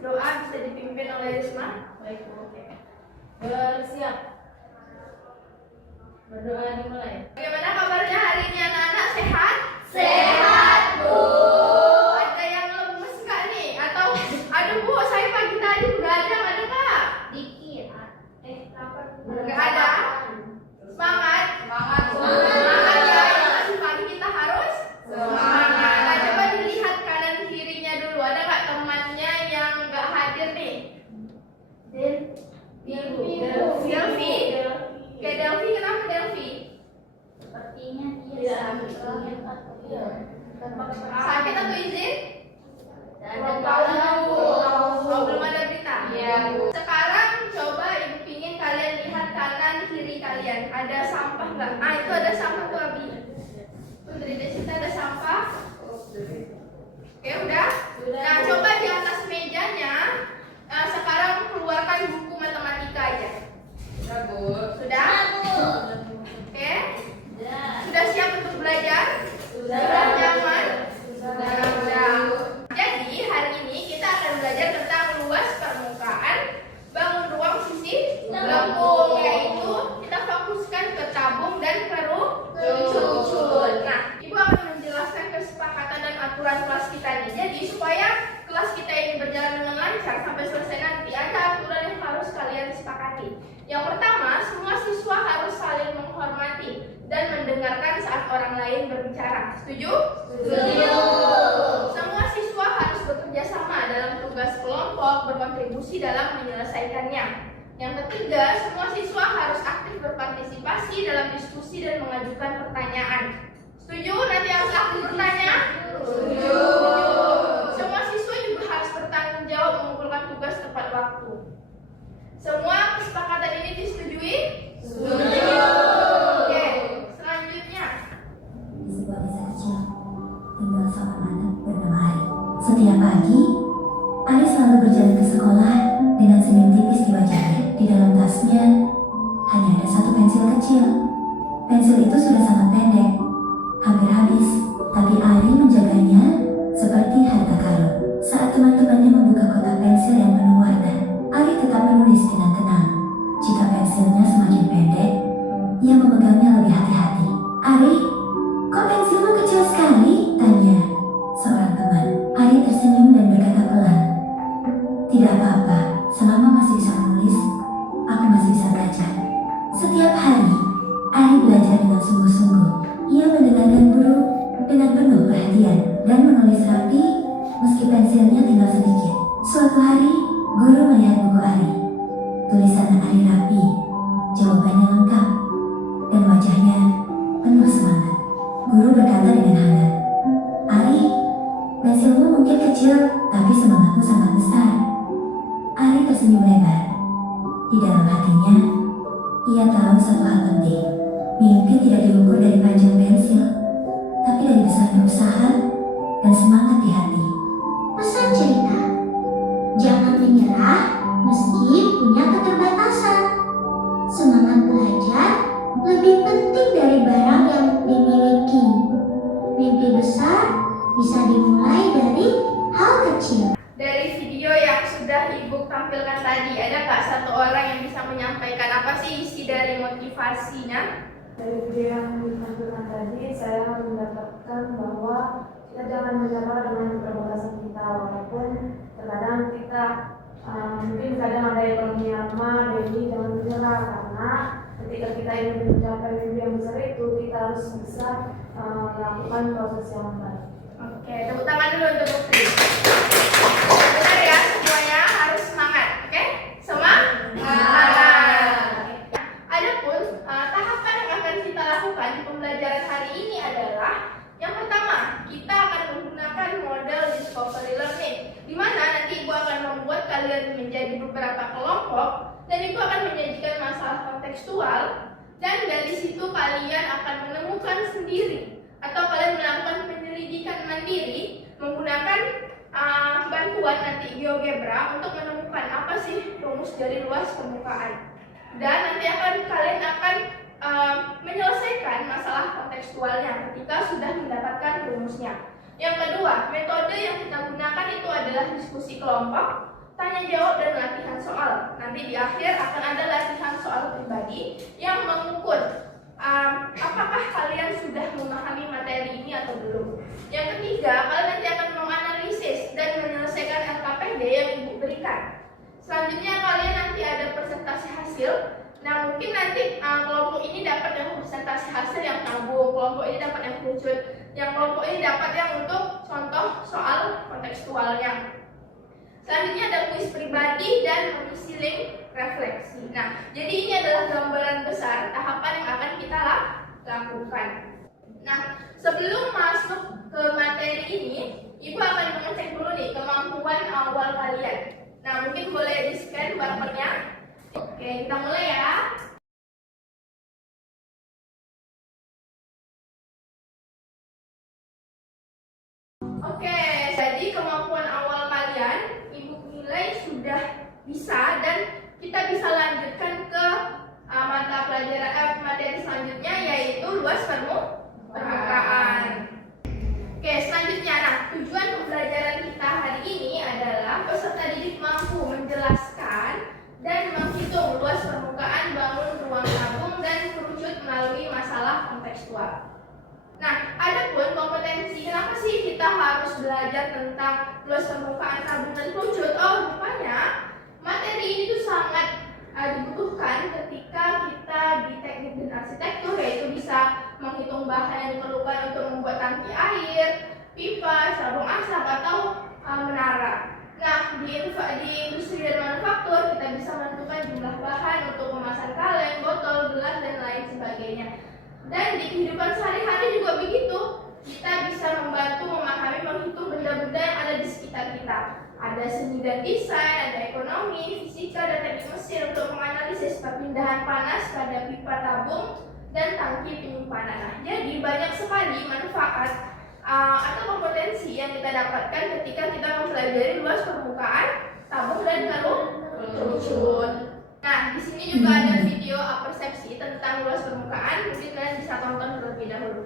doa bisa dipimpin oleh Risma. Baik, oke. Bersiap. Berdoa dimulai. Bagaimana kabarnya hari ini anak-anak, sehat? Sehat, Bu. Ada yang lemes nggak nih? Atau aduh Bu, saya pagi tadi begadang, ada nggak? Dikit. Nggak ada. Semangat. Semangat. Semangat ya, yang masih pagi kita harus Semangat. Nah, coba dilihat kanan kirinya dulu. Ada nggak temannya yang nggak hadir nih? Delvi. Oke, Delvi, kenapa Delvi? Sepertinya Iya. Sakit atau izin? Belum tahu. Oh, belum ada berita? Iya, Bu. Sekarang coba Ibu pingin kalian lihat kanan kiri kalian. Ada sampah nggak? Ah, itu ada sampah tuh Abi. Putri Desita ada sampah. Oke, udah? Nah, coba di atas mejanya sekarang keluarkan buku matematika aja. Sudah, Bu. Sudah? Oke? Sudah siap untuk belajar? Sudah nyaman? Sudah. Jadi hari ini kita akan belajar tentang luas permukaan bangun ruang sisi lengkung, yaitu kita fokuskan ke tabung dan kerucut. Nah, Ibu akan menjelaskan kesepakatan dan aturan kelas kita ini. Jadi supaya kelas kita ini berjalan dengan lancar sampai selesai nanti, ada aturan yang harus kalian sepakati. Yang pertama, semua siswa harus saling menghormati dan mendengarkan saat orang lain berbicara. Setuju? Setuju. Semua siswa harus bekerja sama dalam tugas kelompok, berkontribusi dalam menyelesaikannya. Yang ketiga, semua siswa harus aktif berpartisipasi dalam diskusi dan mengajukan pertanyaan. Setuju? Nanti harus aktif bertanya? Setuju. Semua siswa juga harus bertanggung jawab mengumpulkan tugas tepat waktu. Semua kesepakatan ini disetujui? Setuju. Oke, selanjutnya. Di sebuah desa kecil, tinggal seorang anak bernama Ari. Setiap pagi, Ari selalu berjalan ke sekolah dengan senyum tipis di wajahnya. Di dalam tasnya, hanya ada satu pensil kecil. Pensil itu sudah sangat pendek, hampir habis, tapi Ari menjaganya seperti harta karun. Saat teman-temannya membuka kotak pensil yang penuh warna, Ari tetap menulis dengan tenang. Jika pensilnya semakin pendek, ia memegangnya lebih hati-hati. Ari, kok pensilmu kecil sekali? Tanya seorang teman. Ari tersenyum dan berkata pelan, tidak apa-apa, selama masih bisa menulis, aku masih bisa belajar. Setiap hari, Ari belajar dengan sungguh-sungguh. Ia mendengarkan guru dengan penuh perhatian dan menulis rapi meski pensilnya tinggal sedikit. Suatu hari, guru melihat buku Ari. Tulisan Ari rapi, jawabannya lengkap, dan wajahnya penuh semangat. Guru berkata dengan hangat, Ari, pensilmu mungkin kecil, tapi semangatmu sangat besar. Ari tersenyum lebar. Di dalam hatinya, ia tahu satu hal penting. Mimpi tidak diukur dari panjang pensil, tapi dari besarnya usaha dan semangat di hati. Pesan cerita, jangan menyerah meski punya keterbatasan. Semangat belajar lebih penting dari barang yang dimiliki. Mimpi besar bisa dimulai dari hal kecil. Dari video yang sudah Ibu tampilkan tadi, ada nggak satu orang yang bisa menyampaikan apa sih isi dari motivasinya? Dari video yang ditampilkan tadi, saya mendapatkan bahwa kita jangan menyerah dengan keterbatasan kita, walaupun terkadang kita mungkin kadang ada ekonomi lemah, jadi jangan menyerah, karena ketika kita ingin mencapai mimpi yang besar itu, kita harus bisa melakukan proses yang baik. Oke, tepuk tangan dulu untuk Putri. Benar ya, semuanya harus semangat, oke? Semangat. Adapun tahapan yang akan kita lakukan di pembelajaran hari ini adalah yang pertama, kita akan menggunakan model discovery learning, di mana nanti Ibu akan membuat kalian menjadi beberapa kelompok dan Ibu akan menyajikan masalah kontekstual, dan dari situ kalian akan menemukan sendiri atau kalian melakukan penyelidikan mandiri menggunakan bantuan nanti GeoGebra untuk menemukan apa sih rumus dari luas permukaan. Dan nanti kalian akan menyelesaikan masalah kontekstualnya ketika sudah mendapatkan rumusnya. Yang kedua, metode yang kita gunakan itu adalah diskusi kelompok. tanya jawab dan latihan soal. Nanti di akhir akan ada latihan soal pribadi yang mengukur apakah kalian sudah memahami materi ini atau belum. Yang ketiga, kalian nanti akan menganalisis dan menyelesaikan LKPD yang ibu berikan. Selanjutnya kalian nanti ada presentasi hasil. Nah, mungkin nanti kelompok ini dapat yang presentasi hasil yang tabung, kelompok ini dapat yang kerucut, yang kelompok ini dapat yang untuk contoh soal kontekstualnya. Selanjutnya ada kuis pribadi dan mengisi link refleksi. Nah, jadi ini adalah gambaran besar tahapan yang akan kita lakukan. Nah, sebelum masuk ke materi ini, ibu akan mengecek dulu nih kemampuan awal kalian. Nah, mungkin boleh di-scan barcode-nya. Oke, kita mulai ya. Oke, jadi kemampuan awal kalian ibu nilai sudah bisa dan kita bisa lanjutkan ke mata pelajaran materi selanjutnya, yaitu luas permukaan. Oke, selanjutnya, nah, tujuan pembelajaran kita hari ini adalah peserta didik mampu menjelaskan dan menghitung luas permukaan bangun ruang tabung dan kerucut melalui masalah kontekstual. Nah, ada pun kompetensi, kenapa sih kita harus belajar tentang luas permukaan tabung dan kerucut? Oh, rupanya materi ini tuh sangat dibutuhkan ketika kita di teknik dan arsitektur, yaitu bisa menghitung bahan yang diperlukan untuk membuat tangki air, pipa, sabung asap, atau menara. Nah, di industri dan manufaktur kita bisa menentukan jumlah bahan untuk memasang kaleng, botol, gelas, dan lain sebagainya. Dan di kehidupan sehari-hari juga begitu, kita bisa membantu memahami, menghitung benda-benda yang ada di sekitar kita. Ada seni dan desain, ada ekonomi, fisika, dan teknik mesin untuk menganalisis perpindahan panas pada pipa tabung dan tangki penyimpanan. Nah, jadi banyak sekali manfaat atau kompetensi yang kita dapatkan ketika kita mempelajari luas permukaan tabung dan kerucut. Nah, di sini juga ada video persepsi tentang luas permukaan. Mungkin kalian bisa tonton terlebih dahulu.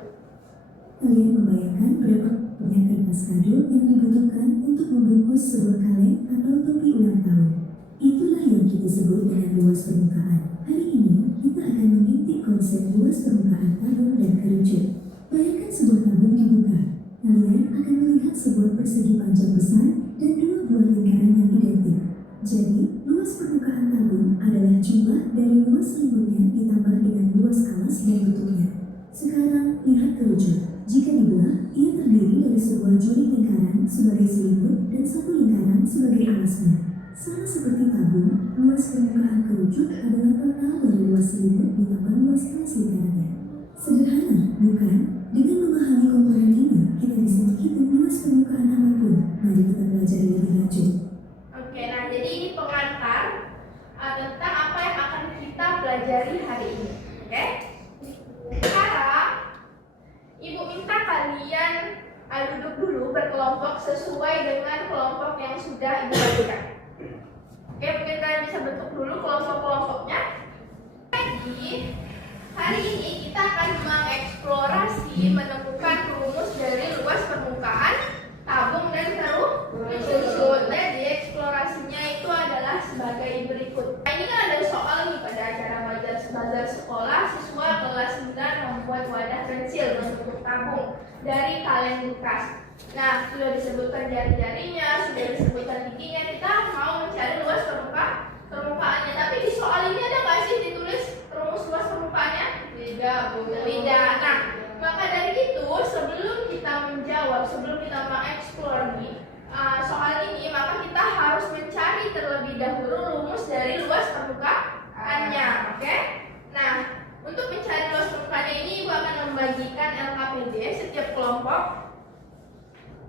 Kalian membayangkan berapa banyak kertas kado yang dibutuhkan untuk membungkus sebuah kaleng atau topi ulang tahun? Itulah yang kita sebut dengan luas permukaan. Hari ini kita akan mengintip konsep luas permukaan tabung dan kerucut. Bayangkan sebuah tabung dibuka. Kalian akan melihat sebuah persegi panjang besar dan dua buah lingkaran yang identik. Jadi, luas permukaan tabung adalah jumlah dari luas selimutnya ditambah dengan luas alas dan bentuknya. Sekarang, lihat kerucut. Jika dibelah, ia terdiri dari sebuah jolik lingkaran sebagai selimut dan satu lingkaran sebagai alasnya. Sama seperti tabung, luas permukaan kerucut adalah total dari luas selimut ditambah luas alas lingkarannya. Sederhana, bukan? Dengan memahami komponen ini, kita bisa menghitung luas permukaan apapun. Mari kita pelajari lebih lanjut. Oke, nah jadi ini pengantar tentang apa yang akan kita pelajari hari ini. Oke? Sekarang ibu minta kalian duduk dulu berkelompok sesuai dengan kelompok yang sudah ibu bagikan. Oke, mungkin kalian bisa bentuk dulu kelompok-kelompoknya. Jadi hari ini kita akan mengeksplorasi menemukan rumus dari luas permukaan tabung dan kerucut. Jadi eksplorasinya itu adalah sebagai berikut. Nah, ini kan ada soal nih pada acara bazar sekolah, siswa kelas 9 membuat wadah kecil bentuk tabung dari kaleng bekas. Nah, sudah disebutkan jari-jarinya, sudah disebutkan giginya. Kita mau mencari luas permukaannya. Tapi di soal ini ada nggak sih ditulis rumus luas permukaannya? Tidak. Nah, maka dari itu sebelum kita menjawab, sebelum kita mengeksplor soal ini, maka kita harus mencari terlebih dahulu rumus dari luas permukaannya. Oke? Nah, untuk mencari luas permukaannya ini, ibu akan membagikan LKPD setiap kelompok.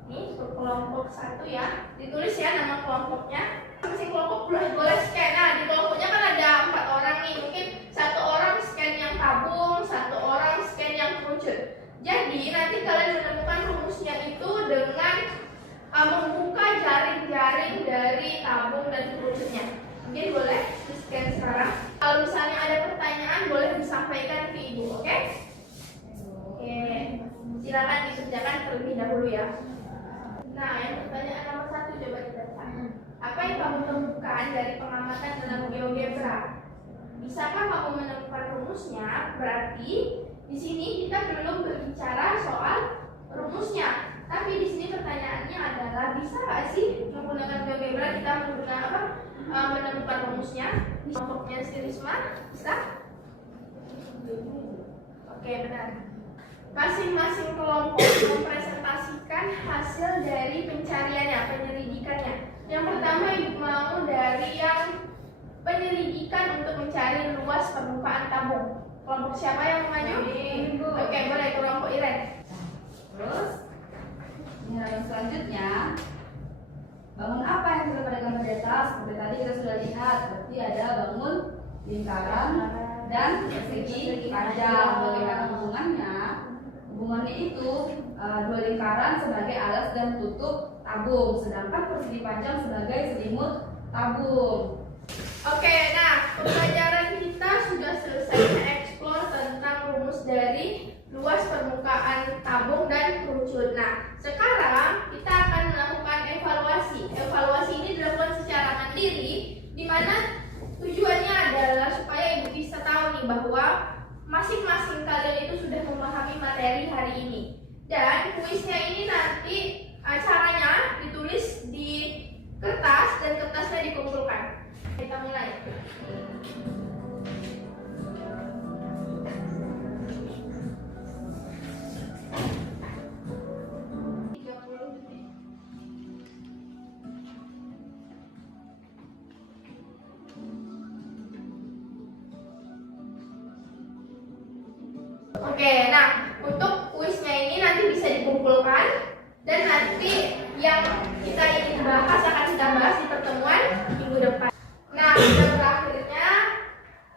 Ini untuk kelompok 1 ya, ditulis ya nama kelompoknya. Masing kelompok boleh scan. Nah, di kelompoknya kan ada 4 orang nih. Mungkin 1 orang scan yang tabung, 1 orang scan yang kerucut. Jadi nanti kalian menemukan rumusnya itu dengan membuka jaring-jaring dari tabung dan kerucutnya. Mungkin boleh di scan sekarang. Kalau misalnya ada pertanyaan boleh disampaikan ke ibu, oke? Oke, silakan dikerjakan terlebih dahulu ya. Nah, yang pertanyaan nomor 1 coba kita tanya. Apa yang dari pengamatan dalam GeoGebra. Bisakah kamu menemukan rumusnya? Berarti di sini kita belum berbicara soal rumusnya. Tapi di sini pertanyaannya adalah bisa nggak sih menggunakan GeoGebra kita menemukan rumusnya? Di kelompoknya si Risma bisa? Oke, benar. Masing-masing kelompok mempresentasikan hasil dari pencariannya, penyelidikannya. Yang pertama ibu mau dari yang penyelidikan untuk mencari luas permukaan tabung. Kelompok siapa yang mau maju? Oke, boleh kelompok Iren. Terus yang selanjutnya, bangun apa yang terlihat pada gambar di atas? Seperti tadi kita sudah lihat, berarti ada bangun lingkaran dan persegi panjang. Bagaimana hubungannya? Hubungannya itu dua lingkaran sebagai alas dan tutup tabung, sedangkan persegi panjang sebagai selimut tabung. Oke, nah pembelajaran kita sudah selesai mengeksplor tentang rumus dari luas permukaan tabung dan kerucut. Nah, sekarang kita akan melakukan evaluasi. Evaluasi ini dilakukan secara mandiri, di mana tujuannya adalah supaya ibu bisa tahu nih bahwa masing-masing kalian itu sudah memahami materi hari ini. Dan kuisnya ini nanti caranya ditulis di kertas dan kertasnya dikumpulkan. Kita mulai. Oke, nah untuk kuisnya ini nanti bisa dikumpulkan dan nanti yang kita ingin bahas akan kita bahas di pertemuan minggu depan. Nah, sudah berakhirnya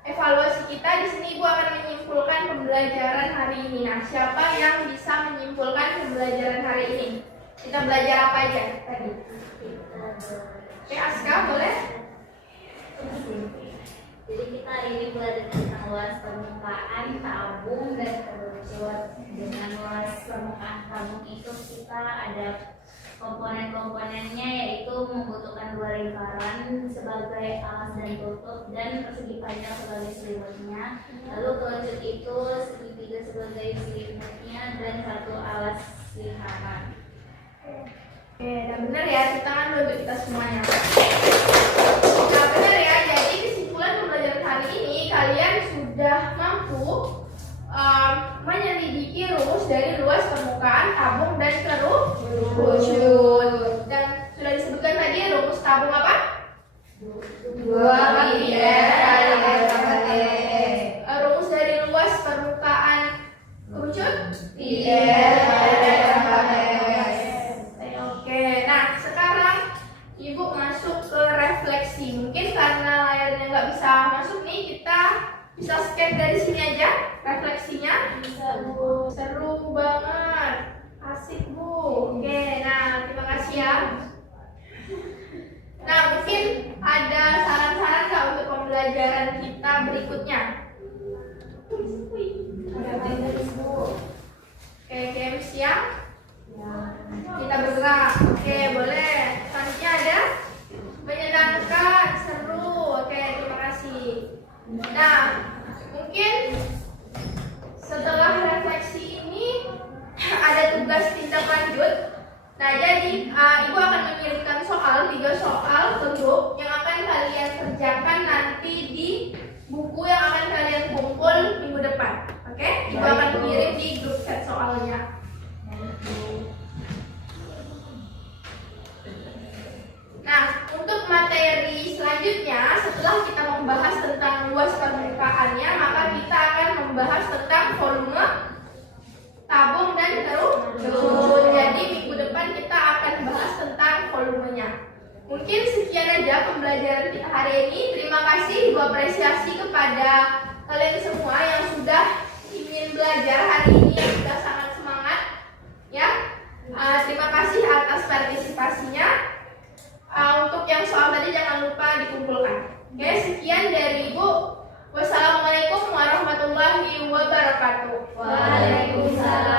evaluasi kita. Di sini Ibu akan menyimpulkan pembelajaran hari ini. Nah, siapa yang bisa menyimpulkan pembelajaran hari ini? Kita belajar apa aja tadi? Oke, Aska boleh? Jadi kita hari ini belajar tentang luas permukaan tabung dan kerucut. Dengan luas permukaan tabung itu kita ada komponen-komponennya, yaitu membutuhkan dua lingkaran sebagai alas dan tutup dan persegi panjang sebagai selimutnya. Lalu kerucut itu segitiga sebagai selimutnya dan satu alas lingkaran. Oke, dan benar ya, kita kan untuk kita semuanya. Nah, benar ya, jadi kesimpulan pembelajaran hari ini kalian sudah mampu menyelidiki rumus dari luas permukaan tabung dan kerucut. Dan sudah disebutkan tadi rumus tabung apa? 2πr Rumus dari luas permukaan kerucut? Oke, nah sekarang Ibu masuk ke refleksi. Mungkin karena layarnya nggak bisa masuk nih, kita bisa scan dari sini aja refleksinya. Bisa, Bu. Seru banget, asik Bu. Oke, nah terima kasih ya. Nah, mungkin ada saran-saran nggak untuk pembelajaran kita berikutnya? Oke, siap? Kita bergerak. Oke, boleh. Selanjutnya ada menyenangkan, seru. Oke, terima kasih. Nah, mungkin setelah refleksi ini ada tugas tindak lanjut. Nah, jadi Ibu akan mengirimkan 3 soal ke grup yang akan kalian kerjakan nanti di buku yang akan kalian kumpul minggu depan. Oke? Ibu akan mengirim di grup chat soalnya. Nah, untuk materi selanjutnya, setelah kita membahas tentang luas permukaannya, maka kita akan membahas tentang volume tabung dan kerucut. Jadi minggu depan kita akan bahas tentang volumenya. Mungkin sekian aja pembelajaran kita hari ini. Terima kasih, Ibu apresiasi kepada kalian semua yang sudah ingin belajar hari ini, yang sudah sangat semangat. Ya, terima kasih atas partisipasinya. Untuk yang soal tadi jangan lupa dikumpulkan. Oke, sekian dari Ibu. Wassalamualaikum warahmatullahi wabarakatuh. Waalaikumsalam.